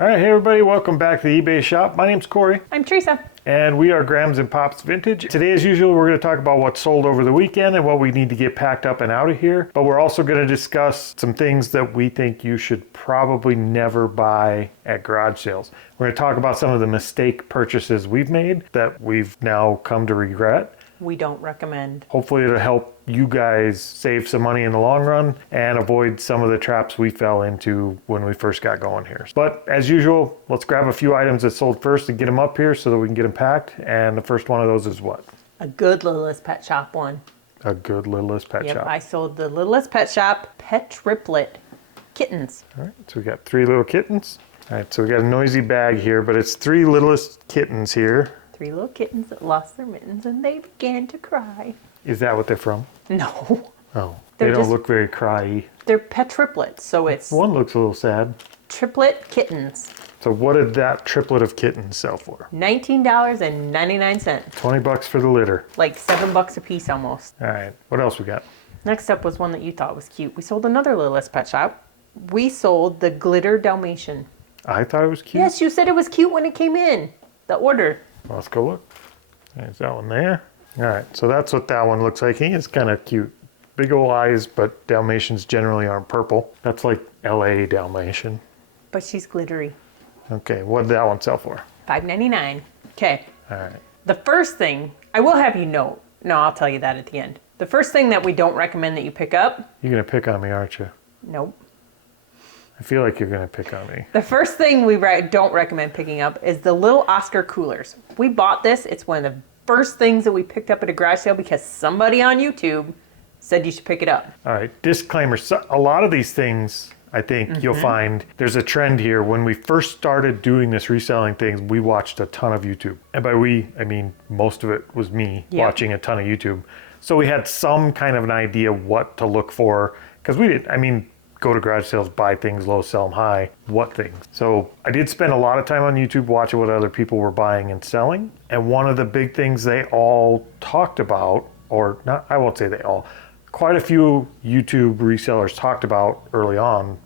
All right, hey everybody, welcome back to the eBay shop. My name's Corey. I'm Teresa. And we are Grams and Pops Vintage. Today, as usual, we're going to talk about what sold over the weekend and what we need to get packed up and out of here. But we're also going to discuss some things that we think you should probably never buy at garage sales. We're going to talk about some of the mistake purchases we've made that we've now come to regret. We don't recommend. Hopefully it'll help you guys save some money in the long run and avoid some of the traps we fell into when we first got going here. But as usual, let's grab a few items that sold first and get them up here so that we can get them packed. And the first one of those is what? A good Littlest Pet Shop one. A good Littlest Pet Shop. I sold the Littlest Pet Shop Pet Triplet kittens. All right, so we got 3 little kittens. All right, so we got a noisy bag here, but it's 3 littlest kittens here. 3 little kittens that lost their mittens and they began to cry. Is that what they're from? No. Oh, they don't look very cry-y. They're pet triplets, so it's One looks a little sad. triplet kittens. So what did that triplet of kittens sell for? $19.99. 20 bucks for the litter. Like $7 a piece almost. All right, what else we got? Next up was one that you thought was cute. We sold another Littlest Pet Shop. We sold the Glitter Dalmatian. I thought it was cute. Yes, you said it was cute when it came in. The order. Well, let's go look. There's that one there. All right, so that's what that one looks like. He is kind of cute. Big old eyes, but Dalmatians generally aren't purple. That's like LA Dalmatian. But she's glittery. Okay, what did that one sell for? $5.99. Okay. All right. The first thing, I will have you note. No, I'll tell you that at the end. The first thing that we don't recommend that you pick up. You're going to pick on me, aren't you? Nope. I feel like you're going to pick on me. The first thing we don't recommend picking up is the little Oscar coolers. We bought this. It's one of the first things that we picked up at a garage sale because somebody on YouTube said you should pick it up. All right, disclaimer. So a lot of these things, I think you'll find there's a trend here. When we first started doing this reselling thing, we watched a ton of YouTube. And by we, I mean most of it was me watching a ton of YouTube. So we had some kind of an idea what to look for because we didn't, go to garage sales, buy things low, sell them high, what things. So I did spend a lot of time on YouTube watching what other people were buying and selling. And one of the big things they all talked about, or not, I won't say they all, quite a few YouTube resellers talked about early on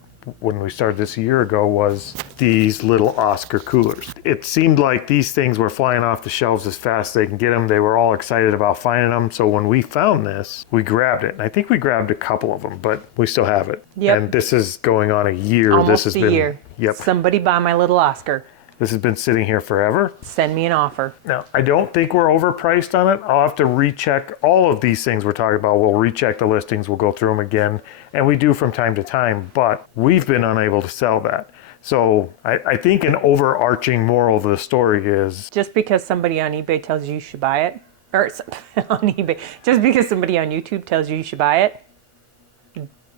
when we started this a year ago was these little Oscar coolers. It seemed like these things were flying off the shelves as fast as they can get them. They were all excited about finding them. So when we found this, we grabbed it. And I think we grabbed a couple of them, but we still have it. Yep. And this is going on a year. Almost this has a been, year. Yep. Somebody buy my little Oscar. This has been sitting here forever. Send me an offer. Now, I don't think we're overpriced on it. I'll have to recheck all of these things we're talking about. We'll recheck the listings. We'll go through them again. And we do from time to time, but we've been unable to sell that. So I think an overarching moral of the story is... Just because somebody on eBay tells you should buy it, or on eBay, just because somebody on YouTube tells you should buy it,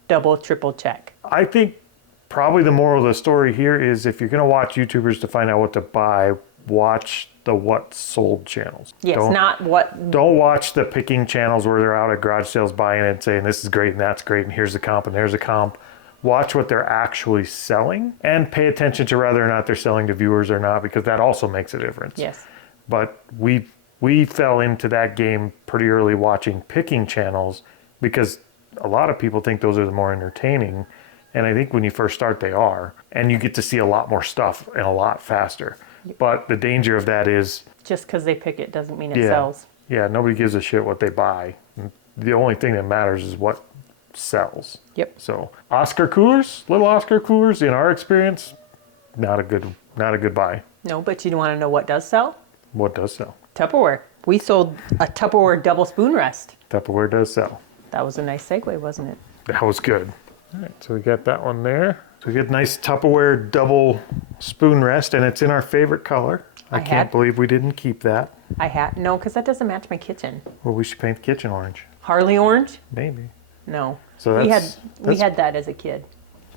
double, triple check. I think probably the moral of the story here is if you're going to watch YouTubers to find out what to buy, watch the what sold channels. Yes, not what... Don't watch the picking channels where they're out at garage sales buying it and saying this is great and that's great and here's the comp and there's a comp. Watch what they're actually selling and pay attention to whether or not they're selling to viewers or not because that also makes a difference. Yes. But we fell into that game pretty early watching picking channels because a lot of people think those are the more entertaining. And I think when you first start, they are. And you get to see a lot more stuff and a lot faster. But the danger of that is... Just because they pick it doesn't mean it sells. Yeah, nobody gives a shit what they buy. The only thing that matters is what sells. Yep. So Oscar coolers, little Oscar coolers, in our experience, not a good buy. No, but you want to know what does sell? What does sell? Tupperware. We sold a Tupperware double spoon rest. Tupperware does sell. That was a nice segue, wasn't it? That was good. All right, so we got that one there. So we get nice Tupperware double spoon rest, and it's in our favorite color. I can't believe we didn't keep that. No, because that doesn't match my kitchen. Well, we should paint the kitchen orange. Harley orange? Maybe. No. So we had that as a kid.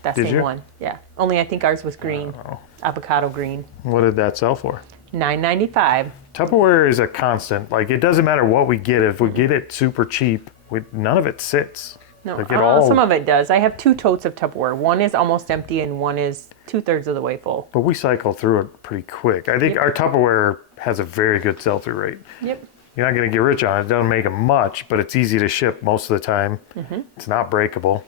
That Did same you? one. Yeah. Only I think ours was green. Oh. Avocado green. What did that sell for? $9.95. Tupperware is a constant. Like, it doesn't matter what we get. If we get it super cheap, none of it sits. No, Like some of it does. I have 2 totes of Tupperware. One is almost empty and one is 2/3 of the way full. But we cycle through it pretty quick. I think our Tupperware has a very good sell-through rate. Yep. You're not going to get rich on it. It doesn't make them much, but it's easy to ship most of the time. It's not breakable.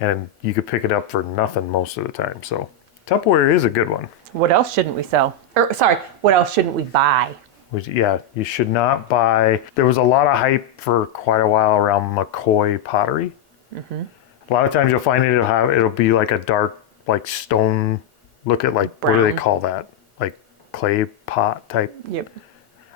And you could pick it up for nothing most of the time. So Tupperware is a good one. What else shouldn't we sell? Or sorry, what else shouldn't we buy? Yeah, you should not buy. There was a lot of hype for quite a while around McCoy pottery. A lot of times you'll find it'll be like a dark, like stone. Look at like Brown. what do they call that? Like clay pot type. Yep.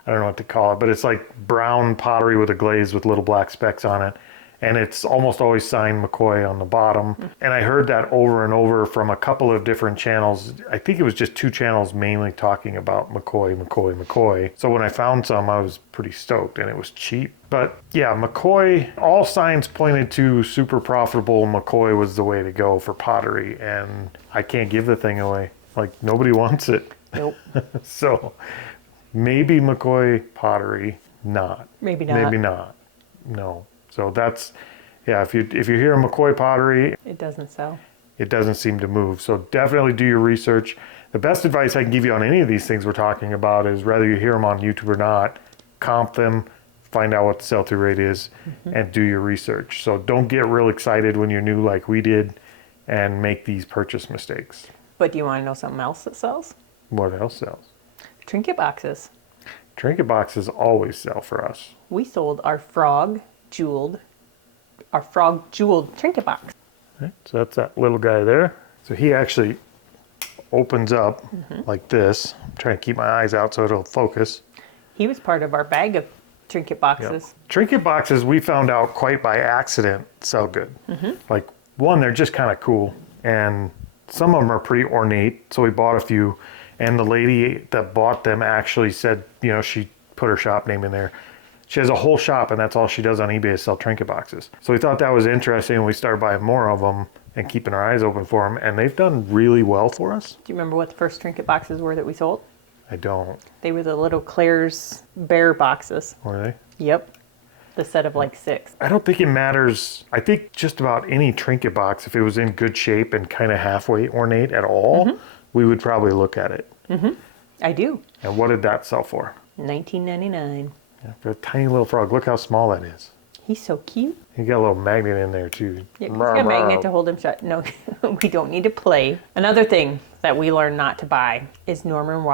I don't know what to call it, but it's like brown pottery with a glaze with little black specks on it. And it's almost always signed McCoy on the bottom. And I heard that over and over from a couple of different channels. I think it was just 2 channels mainly talking about McCoy. So when I found some, I was pretty stoked, and it was cheap. But yeah, McCoy, all signs pointed to super profitable. McCoy was the way to go for pottery. And I can't give the thing away. Like, nobody wants it. Nope. So maybe McCoy pottery, not. Maybe not. Maybe not. No. So that's, yeah, if you hear McCoy pottery, It doesn't sell. it doesn't seem to move. So definitely do your research. The best advice I can give you on any of these things we're talking about is whether you hear them on YouTube or not, comp them, find out what the sell-through rate is, and do your research. So don't get real excited when you're new like we did and make these purchase mistakes. But do you want to know something else that sells? What else sells? Trinket boxes. Trinket boxes always sell for us. We sold our frog jeweled trinket box. Right, so that's that little guy there. So he actually opens up like this. I'm trying to keep my eyes out so it'll focus. He was part of our bag of trinket boxes. Trinket boxes, we found out quite by accident, sell good. Like, one, they're just kind of cool, and some of them are pretty ornate, so we bought a few, and the lady that bought them actually said, you know, she put her shop name in there. She has a whole shop, and that's all she does on eBay is sell trinket boxes. So we thought that was interesting, and we started buying more of them and keeping our eyes open for them, and they've done really well for us. Do you remember what the first trinket boxes were that we sold? I don't. They were the little Claire's bear boxes. Were they? Yep. The set of like 6. I don't think it matters. I think just about any trinket box, if it was in good shape and kind of halfway ornate at all, we would probably look at it. I do. And what did that sell for? $19.99. Yeah, for a tiny little frog. Look how small that is. He's so cute. You got a little magnet in there too. Yep, he's got a magnet to hold him shut. No, we don't need to play. Another thing that we learned not to buy is Norman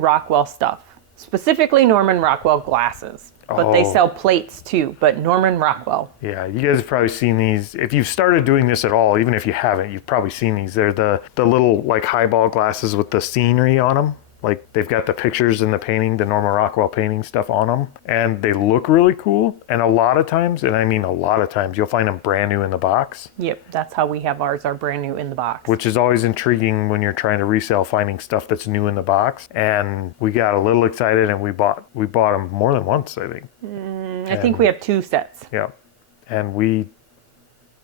Rockwell stuff. Specifically Norman Rockwell glasses. But they sell plates too, but Norman Rockwell. Yeah, you guys have probably seen these. If you've started doing this at all, even if you haven't, you've probably seen these. They're the little like highball glasses with the scenery on them. Like, they've got the pictures and the painting, the Norman Rockwell painting stuff on them. And they look really cool. And a lot of times, and I mean a lot of times, you'll find them brand new in the box. Yep, that's how we have ours, are brand new in the box. Which is always intriguing when you're trying to resell, finding stuff that's new in the box. And we got a little excited, and we bought them more than once, I think. I think we have 2 sets. Yeah. And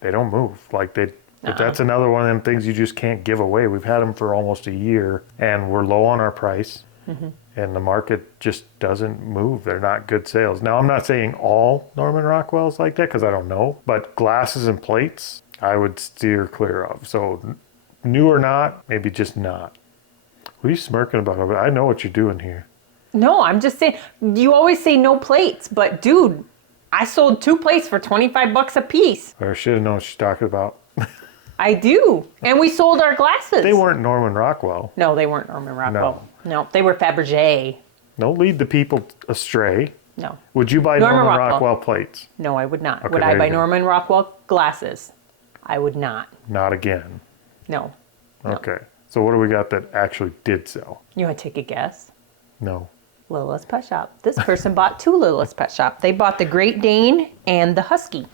they don't move. Like, but that's another one of them things you just can't give away. We've had them for almost a year, and we're low on our price, and the market just doesn't move. They're not good sales. Now, I'm not saying all Norman Rockwell's like that, because I don't know, but glasses and plates, I would steer clear of. So, new or not, maybe just not. What are you smirking about? I know what you're doing here. No, I'm just saying, you always say no plates, but dude, I sold 2 plates for $25 a piece. Or I should have known what she's talking about. I do. And we sold our glasses. They weren't Norman Rockwell. No, they weren't Norman Rockwell. No, they were Fabergé. Don't lead the people astray. No. Would you buy Norman Rockwell plates? No, I would not. Okay, Would I buy Norman Rockwell glasses? I would not. Not again. No. Okay. So what do we got that actually did sell? You want to take a guess? No. Littlest Pet Shop. This person bought 2 Littlest Pet Shop. They bought the Great Dane and the Husky.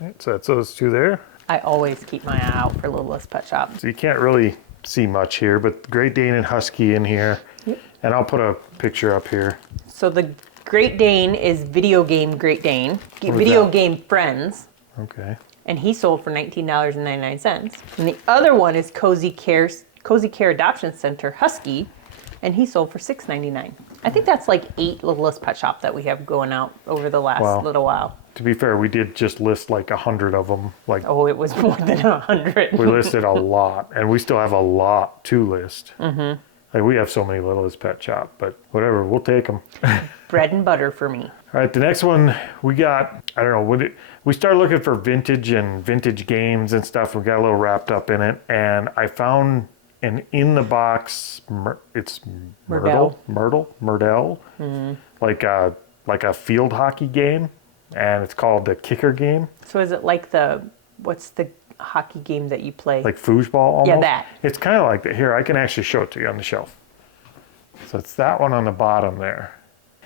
All right, so that's those 2 there. I always keep my eye out for Littlest Pet Shop. So you can't really see much here, but Great Dane and Husky in here. Yep. And I'll put a picture up here. So the Great Dane is video game Great Dane. Video game Friends. Okay. And he sold for $19.99. And the other one is Cozy Care Adoption Center Husky, and he sold for $6.99. I think that's like 8 Littlest Pet Shop that we have going out over the last little while. To be fair, we did just list like 100 of them. Like, oh, it was more than 100. We listed a lot, and we still have a lot to list. Like, we have so many Littlest Pet Shop, but whatever, we'll take them. Bread and butter for me. All right, the next one we got, I don't know, we started looking for vintage and vintage games and stuff. We got a little wrapped up in it, and I found and in the box, it's Myrtle. Myrtle, like a field hockey game, and it's called the kicker game. So is it like what's the hockey game that you play? Like foosball almost? Yeah, that. It's kind of like that. Here, I can actually show it to you on the shelf. So it's that one on the bottom there.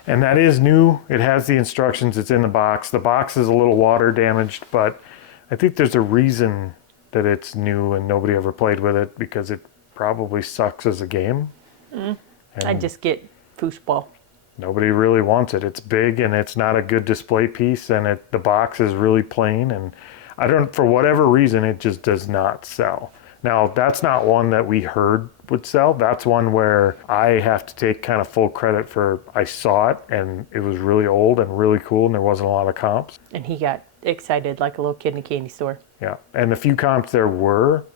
And that is new. It has the instructions. It's in the box. The box is a little water damaged, but I think there's a reason that it's new and nobody ever played with it, because it probably sucks as a game. I just get foosball. Nobody really wants it. It's big and it's not a good display piece, and the box is really plain, and for whatever reason, it just does not sell. Now, that's not one that we heard would sell. That's one where I have to take kind of full credit for, I saw it and it was really old and really cool and there wasn't a lot of comps. And he got excited like a little kid in a candy store. Yeah, and the few comps there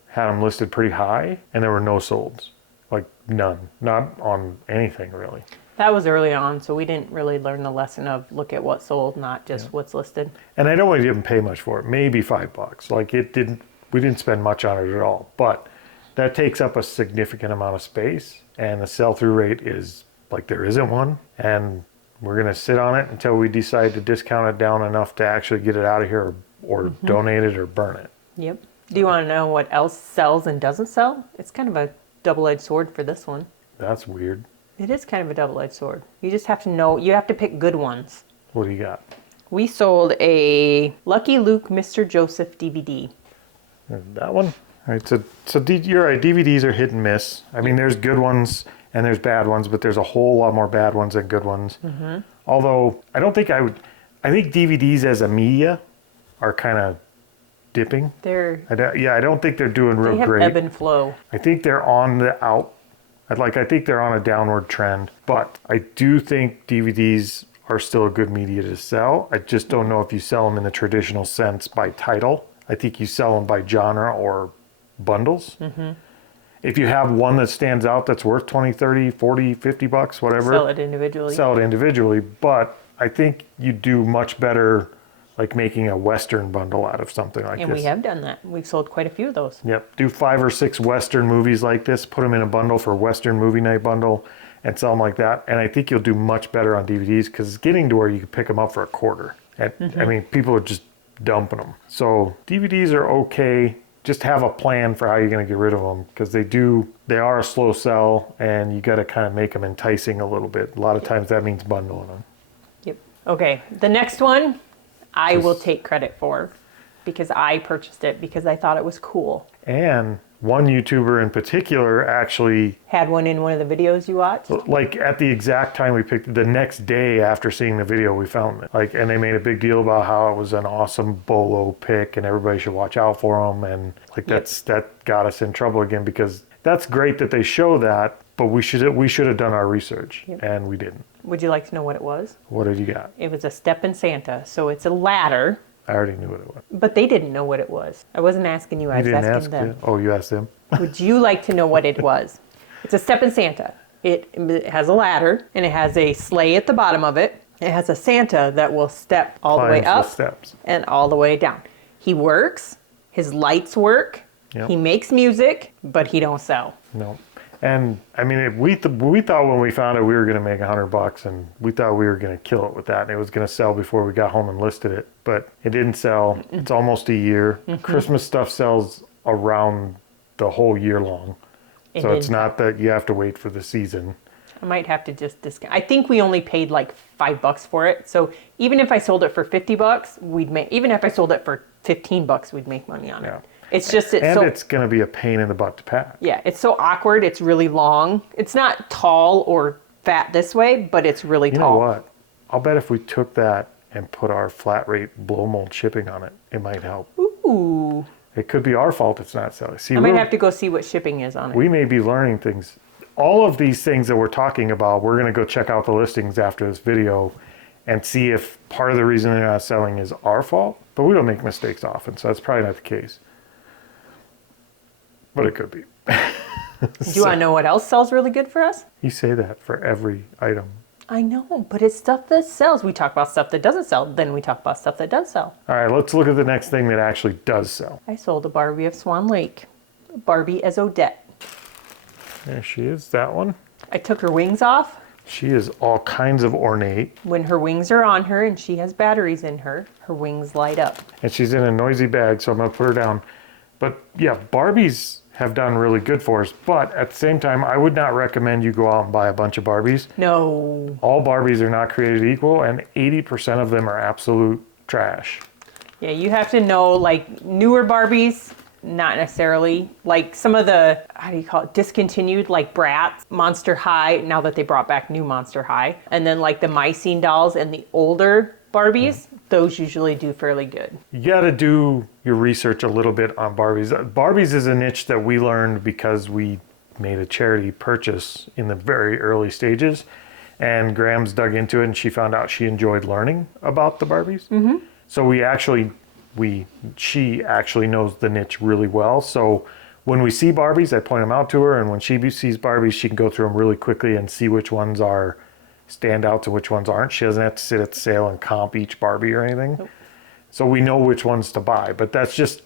had them listed pretty high, and there were no solds. Like none, not on anything really. That was early on, so we didn't really learn the lesson of look at what sold, not just what's listed. And I know I didn't pay much for it, maybe $5. Like we didn't spend much on it at all, but that takes up a significant amount of space, and the sell-through rate is like there isn't one, and we're gonna sit on it until we decide to discount it down enough to actually get it out of here or donate it or burn it. Yep. Do you want to know what else sells and doesn't sell? It's kind of a double-edged sword for this one. That's weird. It is kind of a double-edged sword. You just have to know, you have to pick good ones. What do you got? We sold a Lucky Luke Mr. Joseph DVD. That one? All right, so you're right, DVDs are hit and miss. I mean, there's good ones and there's bad ones, but there's a whole lot more bad ones than good ones. Although, I think DVDs as a media are kind of dipping. I don't think they're doing real great. They have ebb and flow. I think they're on the out. I think they're on a downward trend, but I do think DVDs are still a good media to sell. I just don't know if you sell them in the traditional sense by title. I think you sell them by genre or bundles. If you have one that stands out that's worth 20, 30, 40, 50 bucks, whatever. Sell it individually. Sell it individually, but I think you do much better like making a Western bundle out of something like this. And we have done that. We've sold quite a few of those. Yep. Do 5 or 6 Western movies like this, put them in a bundle for Western movie night bundle, and sell them like that. And I think you'll do much better on DVDs because it's getting to where you can pick them up for $0.25. I mean, people are just dumping them. So DVDs are okay. Just have a plan for how you're going to get rid of them, because they are a slow sell, and you got to kind of make them enticing a little bit. A lot of times that means bundling them. Yep. Okay. The next one I will take credit for, because I purchased it because I thought it was cool. And one YouTuber in particular actually had one in one of the videos you watched. Like at the exact time we picked, the next day after seeing the video, we found it. Like, and they made a big deal about how it was an awesome bolo pick and everybody should watch out for them. And like that got us in trouble again, because that's great that they show that, but we should have done our research, and we didn't. Would you like to know what it was? What did you got? It was a step in Santa. So it's a ladder. I already knew what it was. But they didn't know what it was. I wasn't asking you, I was asking them. You? Oh, you asked them? Would you like to know what it was? It's a step in Santa. It has a ladder, and it has a sleigh at the bottom of it. It has a Santa that will step all the way up and all the way down. He works. His lights work. Yep. He makes music, but he don't sell. No. And I mean, we thought when we found it, we were going to make $100, and we thought we were going to kill it with that, and it was going to sell before we got home and listed it, but it didn't sell. Mm-mm. It's almost a year. Mm-hmm. Christmas stuff sells around the whole year long, so it's not that you have to wait for the season. I might have to just discount. I think we only paid like $5 for it, so even if I sold it for $50, we'd make. Even if I sold it for $15, we'd make money on it. It's just it's going to be a pain in the butt to pack. Yeah, it's so awkward. It's really long. It's not tall or fat this way, but it's really tall. You know what? I'll bet if we took that and put our flat rate blow mold shipping on it, it might help. Ooh. It could be our fault it's not selling. See, I might have to go see what shipping is on it. We may be learning things. All of these things that we're talking about, we're going to go check out the listings after this video and see if part of the reason they're not selling is our fault. But we don't make mistakes often, so that's probably not the case. But it could be. Do you want to know what else sells really good for us? You say that for every item. I know, but it's stuff that sells. We talk about stuff that doesn't sell, then we talk about stuff that does sell. All right, let's look at the next thing that actually does sell. I sold a Barbie of Swan Lake. Barbie as Odette. There she is, that one. I took her wings off. She is all kinds of ornate. When her wings are on her and she has batteries in her, her wings light up. And she's in a noisy bag, so I'm going to put her down. But yeah, Barbies have done really good for us. But at the same time, I would not recommend you go out and buy a bunch of Barbies. No. All Barbies are not created equal, and 80% of them are absolute trash. Yeah, you have to know, like, newer Barbies, not necessarily. Like some of the, how do you call it, discontinued, like Bratz, Monster High, now that they brought back new Monster High. And then like the Mycene dolls and the older Barbies, those usually do fairly good. You got to do your research a little bit on Barbies. Barbies is a niche that we learned because we made a charity purchase in the very early stages. And Graham's dug into it and she found out she enjoyed learning about the Barbies. Mm-hmm. So she actually knows the niche really well. So when we see Barbies, I point them out to her. And when she sees Barbies, she can go through them really quickly and see which ones are standouts and which ones aren't. She doesn't have to sit at the sale and comp each Barbie or anything. Nope. So we know which ones to buy. But that's just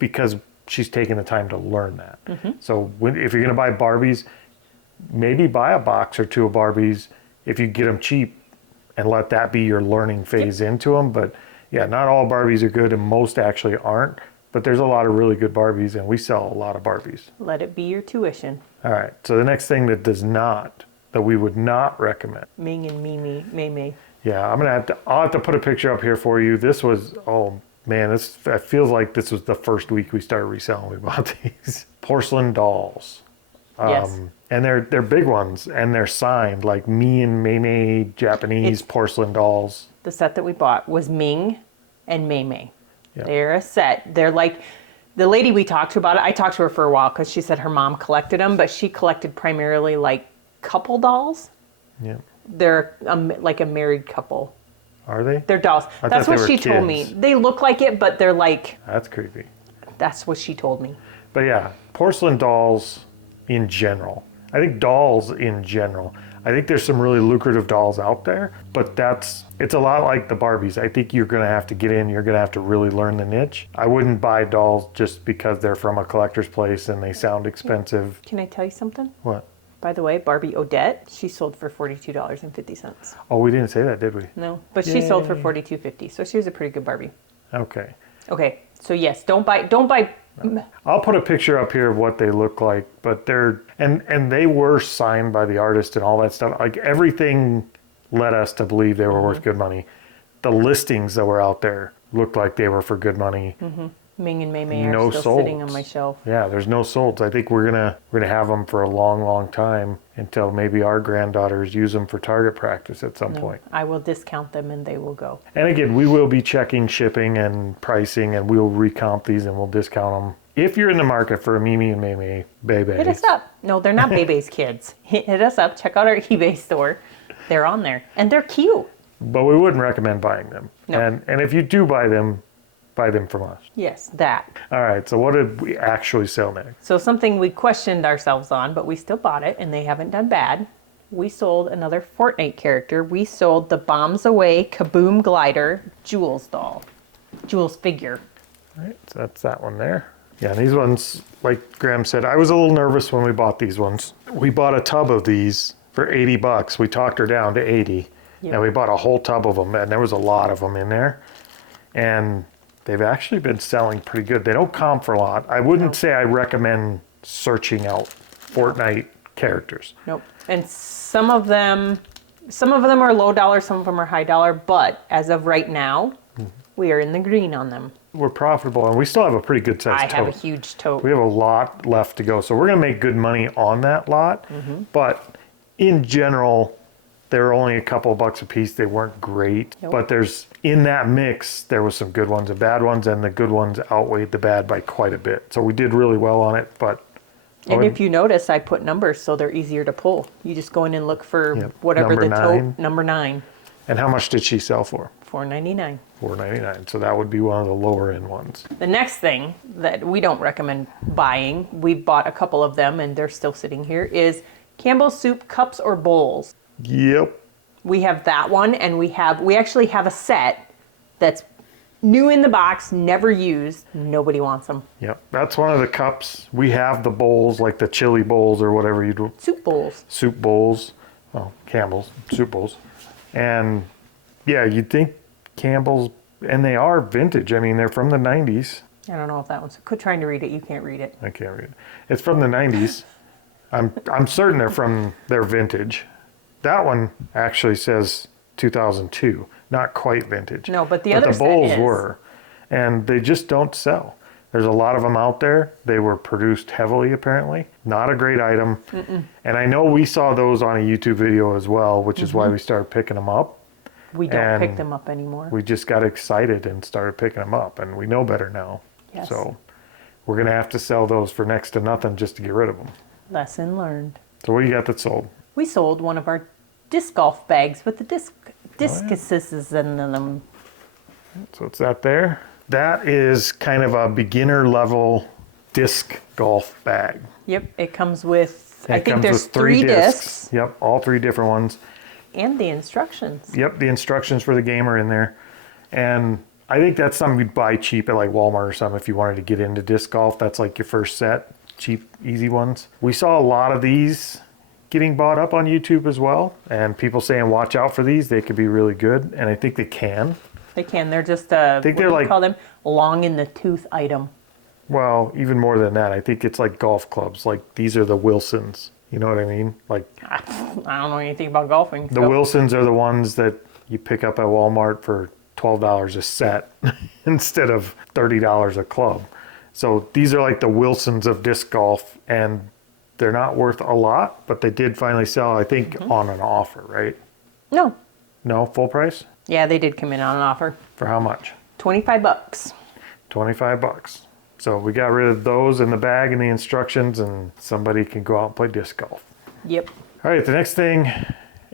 because she's taking the time to learn that. Mm-hmm. So if you're going to buy Barbies, maybe buy a box or two of Barbies if you get them cheap and let that be your learning phase into them. But yeah, not all Barbies are good and most actually aren't. But there's a lot of really good Barbies and we sell a lot of Barbies. Let it be your tuition. All right. So the next thing that we would not recommend. Ming and Mimi, May. Yeah, I'll have to put a picture up here for you. This was, oh man, it feels like this was the first week we started reselling. We bought these porcelain dolls. Yes. And they're big ones and they're signed like Me and May Japanese porcelain dolls. The set that we bought was Ming and May. Yeah. They're a set. They're like, the lady we talked to about it, I talked to her for a while because she said her mom collected them, but she collected primarily like couple dolls. Yeah. They're like a married couple. Are they? They're dolls. That's what she told me. They look like it, but they're like... That's creepy. That's what she told me. But yeah, porcelain dolls in general. I think dolls in general. I think there's some really lucrative dolls out there, but it's a lot like the Barbies. I think you're going to have to get in. You're going to have to really learn the niche. I wouldn't buy dolls just because they're from a collector's place and they sound expensive. Can I tell you something? What? By the way, Barbie Odette, she sold for $42.50. Oh, we didn't say that, did we? No, but she sold for $42.50, so she was a pretty good Barbie. Okay. Okay, so yes, don't buy. I'll put a picture up here of what they look like, but they're and they were signed by the artist and all that stuff. Like everything led us to believe they were worth good money. The listings that were out there looked like they were for good money. Mm-hmm. Ming and May are still sitting on my shelf. Yeah, there's no solds. I think we're gonna have them for a long, long time until maybe our granddaughters use them for target practice at some point. I will discount them and they will go. And again, we will be checking shipping and pricing, and we'll recomp these and we'll discount them. If you're in the market for a Mimi and May Bebe, hit us up. No, they're not Bebe's kids. Hit us up. Check out our eBay store. They're on there and they're cute. But we wouldn't recommend buying them. No. And if you do buy them from us. Yes, that. All right, so what did we actually sell next? So something we questioned ourselves on, but we still bought it, and they haven't done bad. We sold another Fortnite character. We sold the Bombs Away Kaboom Glider Jules doll. Jules figure. All right, so that's that one there. Yeah, these ones, like Graham said, I was a little nervous when we bought these ones. We bought a tub of these for $80. We talked her down to 80. Yep. And we bought a whole tub of them, and there was a lot of them in there. And they've actually been selling pretty good. They don't comp for a lot. I wouldn't say I recommend searching out Fortnite characters. Nope. And some of them are low dollar, some of them are high dollar, but as of right now, we are in the green on them. We're profitable, and we still have a pretty good size tote. I have a huge tote. We have a lot left to go, so we're going to make good money on that lot. Mm-hmm. But in general, they were only a couple of bucks a piece. They weren't great, but in that mix, there was some good ones and bad ones, and the good ones outweighed the bad by quite a bit. So we did really well on it, but... And if you notice, I put numbers so they're easier to pull. You just go in and look for whatever the tote, number 9. And how much did she sell for? $4.99. $4.99. So that would be one of the lower end ones. The next thing that we don't recommend buying, we bought a couple of them and they're still sitting here, is Campbell's Soup cups or bowls. Yep. We have that one, and we actually have a set that's New in the box, never used. Nobody wants them. Yep, that's one of the cups. We have the bowls, like the chili bowls or whatever you do. Soup bowls. Soup bowls. Well, Campbell's, soup bowls. And yeah, you'd think Campbell's, and they are vintage. I mean, they're from the 90s. I don't know if that one's... Quit trying to read it. You can't read it. I can't read it. It's from the 90s. I'm certain they're vintage. That one actually says 2002. Not quite vintage. No, but the other set bowls is. were. And they just don't sell. There's a lot of them out there. They were produced heavily, apparently. Not a great item. And I know we saw those on a YouTube video as well, which is why we started picking them up. We don't And pick them up anymore. We just got excited and started picking them up, and we know better now. Yes. So we're going to have to sell those for next to nothing just to get rid of them. Lesson learned. So what do you got that sold? We sold one of our disc golf bags with the discuses in them. So it's that there. That is kind of a beginner level disc golf bag. Yep, it comes with, And I it think comes there's with 3 discs. Yep, all 3 different ones. And the instructions. Yep, the instructions for the game are in there. And I think that's something you'd buy cheap at like Walmart or something if you wanted to get into disc golf. That's like your first set, cheap, easy ones. We saw a lot of these getting bought up on YouTube as well. And people saying, watch out for these. They could be really good. And I think they can. They can. They're just, what do you call them? Long in the tooth item. Well, even more than that. I think it's like golf clubs. Like these are the Wilsons. You know what I mean? Like I don't know anything about golfing. the Wilsons are the ones that you pick up at Walmart for $12 a set instead of $30 a club. So these are like the Wilsons of disc golf, and they're not worth a lot, but they did finally sell, I think, on an offer, right? No. No, full price? Yeah, they did come in on an offer. For how much? $25. $25. So we got rid of those in the bag and the instructions, and somebody can go out and play disc golf. Yep. All right, the next thing,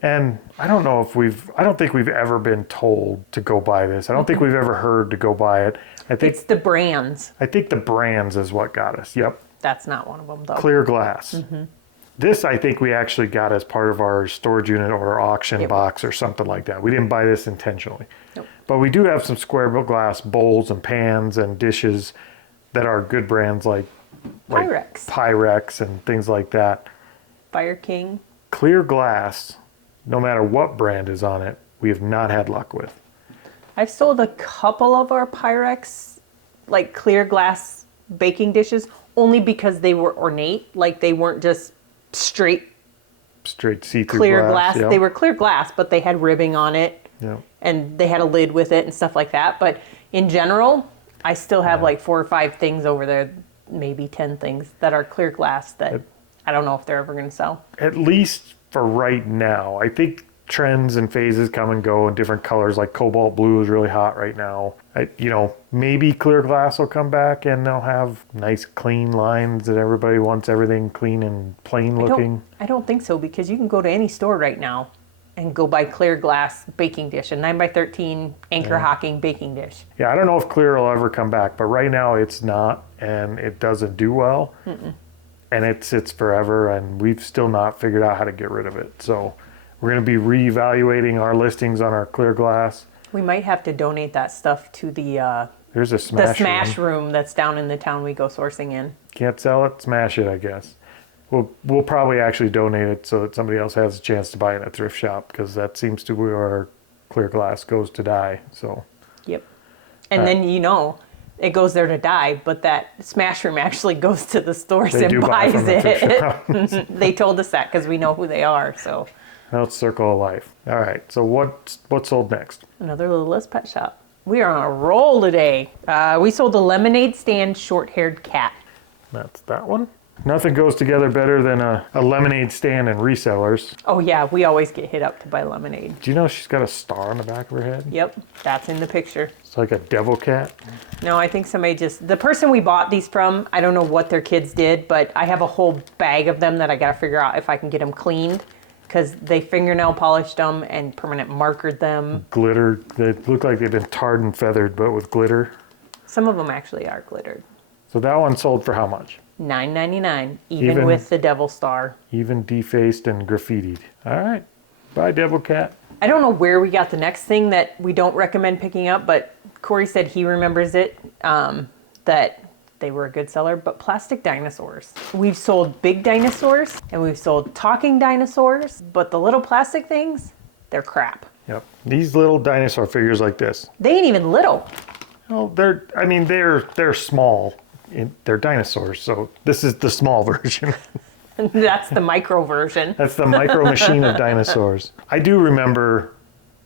and I don't think we've ever been told to go buy this. I don't think we've ever heard to go buy it. It's the brands. I think the brands is what got us. Yep. That's not one of them, though. Clear glass. This, I think we actually got as part of our storage unit or auction box or something like that. We didn't buy this intentionally. Nope. But we do have some square glass bowls and pans and dishes that are good brands like Pyrex and things like that. Fire King. Clear glass, no matter what brand is on it, we have not had luck with. I've sold a couple of our Pyrex, like clear glass baking dishes, only because they were ornate. Like they weren't just straight see-through clear glass. Yep. They were clear glass, but they had ribbing on it. Yep. And they had a lid with it and stuff like that. But in general, I still have like 4 or 5 things over there, maybe 10 things that are clear glass that I don't know if they're ever going to sell. At least for right now. I think trends and phases come and go in different colors. Like cobalt blue is really hot right now. Maybe clear glass will come back and they'll have nice clean lines that everybody wants everything clean and plain looking. I don't think so, because you can go to any store right now and go buy clear glass baking dish, a 9x13 anchor hocking baking dish. Yeah, I don't know if clear will ever come back, but right now it's not, and it doesn't do well. And it sits forever, and we've still not figured out how to get rid of it. So we're going to be reevaluating our listings on our clear glass. We might have to donate that stuff to the There's a smash room that's down in the town we go sourcing in. Can't sell it, smash it, I guess. We'll probably actually donate it so that somebody else has a chance to buy it at a thrift shop, because that seems to be where our clear glass goes to die. So. Yep. And then it goes there to die, but that smash room actually goes to the stores and buys it. They told us that because we know who they are. So. Now it's circle of life. All right. So what's sold next? Another Littlest Pet Shop. We are on a roll today. We sold a lemonade stand short-haired cat. That's that one. Nothing goes together better than a lemonade stand and resellers. Oh yeah, we always get hit up to buy lemonade. Do you know she's got a star on the back of her head? Yep, that's in the picture. It's like a devil cat. No, I think somebody the person we bought these from, I don't know what their kids did, but I have a whole bag of them that I gotta figure out if I can get them cleaned, because they fingernail polished them and permanent markered them. Glitter. They look like they've been tarred and feathered, but with glitter. Some of them actually are glittered. So that one sold for how much? $9.99, even with the devil star. Even defaced and graffitied. All right. Bye, devil cat. I don't know where we got the next thing that we don't recommend picking up, but Corey said he remembers it, that they were a good seller, but plastic dinosaurs. We've sold big dinosaurs and we've sold talking dinosaurs, but the little plastic things, they're crap. Yep. These little dinosaur figures like this. They ain't even little. Well, they're small. They're dinosaurs, so this is the small version. That's the micro version. That's the micro machine of dinosaurs. I do remember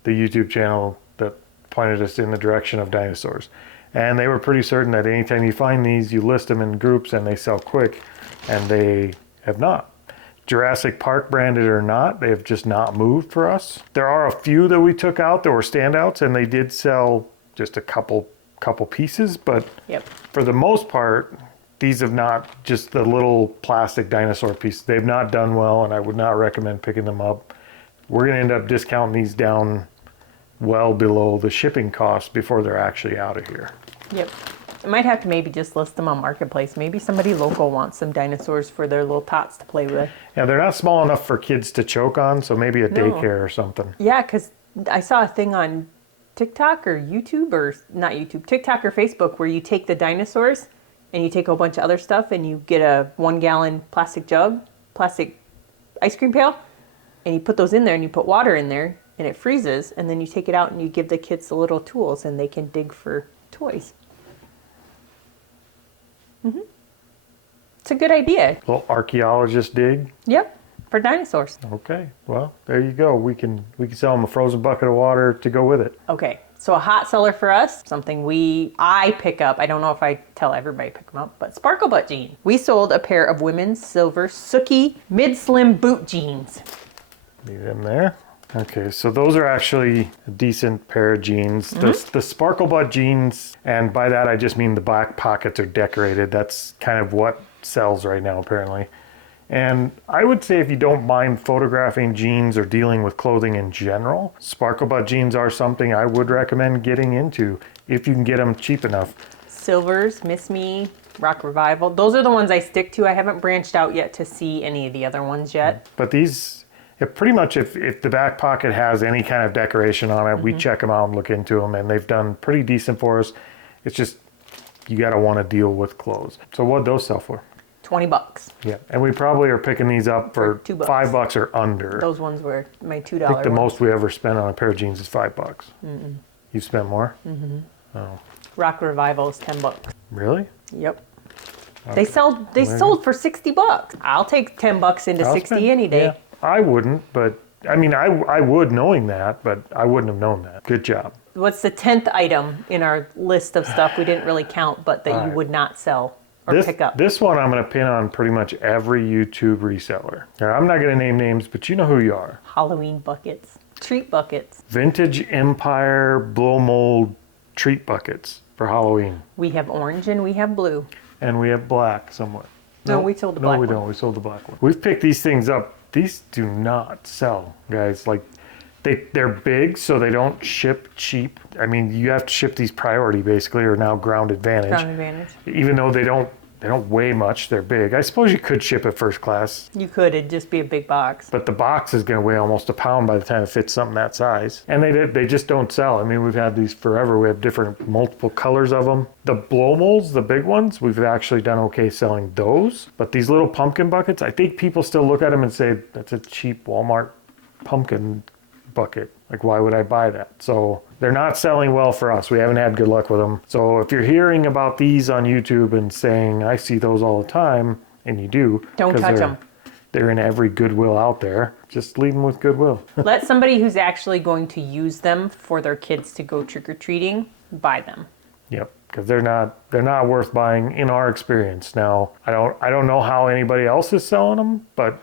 the YouTube channel that pointed us in the direction of dinosaurs. And they were pretty certain that anytime you find these, you list them in groups and they sell quick, and they have not. Jurassic Park branded or not, they have just not moved for us. There are a few that we took out that were standouts, and they did sell just a couple pieces, but Yep. for the most part, these have not, just the little plastic dinosaur pieces, they've not done well, and I would not recommend picking them up. We're going to end up discounting these down well below the shipping cost before they're actually out of here. Yep. I might have to maybe just list them on Marketplace. Maybe somebody local wants some dinosaurs for their little tots to play with. Yeah, they're not small enough for kids to choke on, so maybe a daycare or something. Yeah, because I saw a thing on TikTok or YouTube, or not YouTube, TikTok or Facebook, where you take the dinosaurs and you take a whole bunch of other stuff and you get a 1 gallon plastic ice cream pail, and you put those in there and you put water in there and it freezes, and then you take it out and you give the kids the little tools and they can dig for toys. It's a good idea. Little archaeologist dig. Yep, for dinosaurs. Okay, well, there you go. We can sell them a frozen bucket of water to go with it. Okay, so a hot seller for us, something I pick up. I don't know if I tell everybody to pick them up, but Sparkle Butt jeans. We sold a pair of women's silver Sookie mid-slim boot jeans. Leave them there. Okay, so those are actually a decent pair of jeans. The Sparkle Butt jeans, and by that I just mean the back pockets are decorated. That's kind of what sells right now, apparently. And I would say if you don't mind photographing jeans or dealing with clothing in general, Sparkle Butt jeans are something I would recommend getting into if you can get them cheap enough. Silvers, Miss Me, Rock Revival. Those are the ones I stick to. I haven't branched out yet to see any of the other ones yet. But these, pretty much if the back pocket has any kind of decoration on it, we check them out and look into them, and they've done pretty decent for us. It's just, you got to want to deal with clothes. So what'd those sell for? $20. Yeah, and we probably are picking these up for $2. $5 or under. Those ones were my $2 I think the ones. most we ever spent on a pair of jeans is $5. You spent more? Oh, Rock Revival is $10. really? Yep. Okay. They sold for $60. I'll take $10 into 60 any day. Yeah, I wouldn't, but I mean, I would knowing that, but I wouldn't have known that. Good job. What's the 10th item in our list of stuff we didn't really count, but that you would not sell or pick up? This one I'm going to pin on pretty much every YouTube reseller. Now, I'm not going to name names, but you know who you are. Halloween buckets. Treat buckets. Vintage Empire blow mold treat buckets for Halloween. We have orange and we have blue. And we have black somewhere. No, we sold the black one. No, we don't. We sold the black one. We've picked these things up. These do not sell, guys. Like, they're big, so they don't ship cheap. I mean, you have to ship these priority, basically, or now ground advantage. Ground advantage. Even though they don't weigh much, they're big. I suppose you could ship it first class. You could. It'd just be a big box. But the box is going to weigh almost a pound by the time it fits something that size. And they just don't sell. I mean, we've had these forever. We have different multiple colors of them. The blow molds, the big ones, we've actually done okay selling those. But these little pumpkin buckets, I think people still look at them and say, that's a cheap Walmart pumpkin bucket. Like, why would I buy that? So they're not selling well for us. We haven't had good luck with them. So if you're hearing about these on YouTube and saying, I see those all the time, and you do. Don't touch them. They're in every Goodwill out there. Just leave them with Goodwill. Let somebody who's actually going to use them for their kids to go trick-or-treating buy them. Yep, because they're not worth buying in our experience. Now, I don't know how anybody else is selling them, but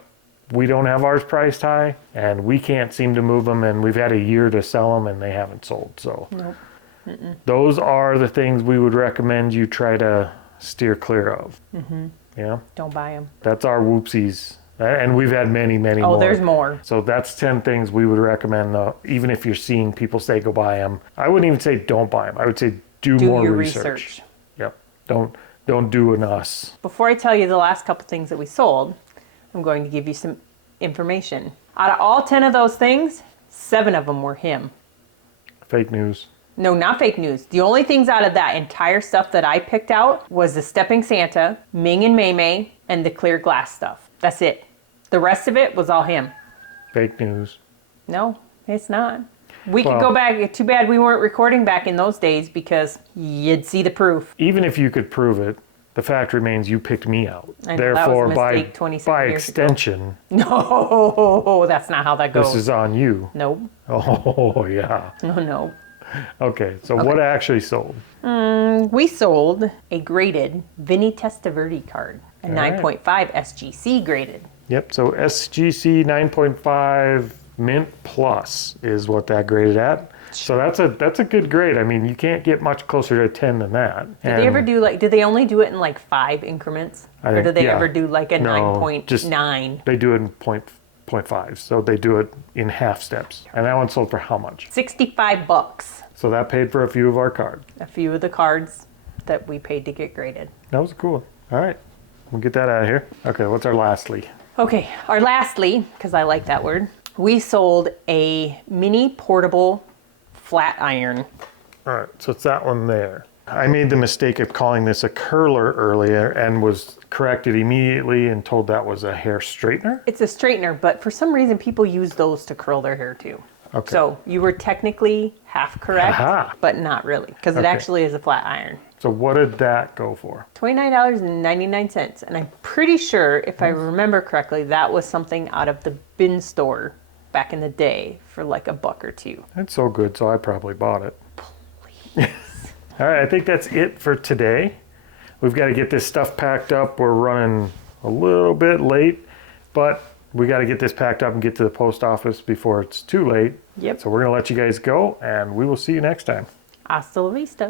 we don't have ours priced high, and we can't seem to move them, and we've had a year to sell them, and they haven't sold. So nope. Those are the things we would recommend you try to steer clear of. Yeah, don't buy them. That's our whoopsies, and we've had many more. Oh, there's more. So that's 10 things we would recommend, even if you're seeing people say go buy them. I wouldn't even say don't buy them. I would say do more your research. Yep. Don't do an us. Before I tell you the last couple things that we sold, I'm going to give you some information. Out of all 10 of those things, 7 of them were him. Fake news. No, not fake news. The only things out of that entire stuff that I picked out was the Stepping Santa, Ming and Mei Mei, and the clear glass stuff. That's it. The rest of it was all him. Fake news. No, it's not. We could Well- go back. Too bad we weren't recording back in those days because you'd see the proof. Even if you could prove it, the fact remains you picked me out. I know, that was a Therefore, mistake 27 by years ago. extension, No, that's not how that goes. this is on you. Nope. Oh, yeah. No. Okay, so what actually sold? We sold a graded Vinny Testaverde card, a All right. 9.5 SGC graded. Yep, so SGC 9.5 Mint Plus is what that graded at. So that's a good grade. I mean, you can't get much closer to a 10 than that. Did they ever do did they only do it in like 5 increments? I Or think- did they yeah. ever do like a No, 9.9? They do it in 0.5, so they do it in half steps. And that one sold for how much? $65. So that paid for a few of our cards. A few of the cards that we paid to get graded. That was cool. All right, we'll get that out of here. Okay, what's our lastly? Okay, our lastly, because I like that word, we sold a mini portable flat iron. All right, so it's that one there. I made the mistake of calling this a curler earlier and was corrected immediately and told that was a hair straightener. It's a straightener, but for some reason people use those to curl their hair too. Okay. So you were technically half correct, Aha. but not really, because it Okay. actually is a flat iron. So what did that go for? $29.99. And I'm pretty sure, if I remember correctly, that was something out of the bin store back in the day for like $1 or $2. It's so good, so I probably bought it. All right, I think that's it for today. We've got to get this stuff packed up. We're running a little bit late, but we got to get this packed up and get to the post office before it's too late. Yep. So we're going to let you guys go, and we will see you next time. Hasta la vista.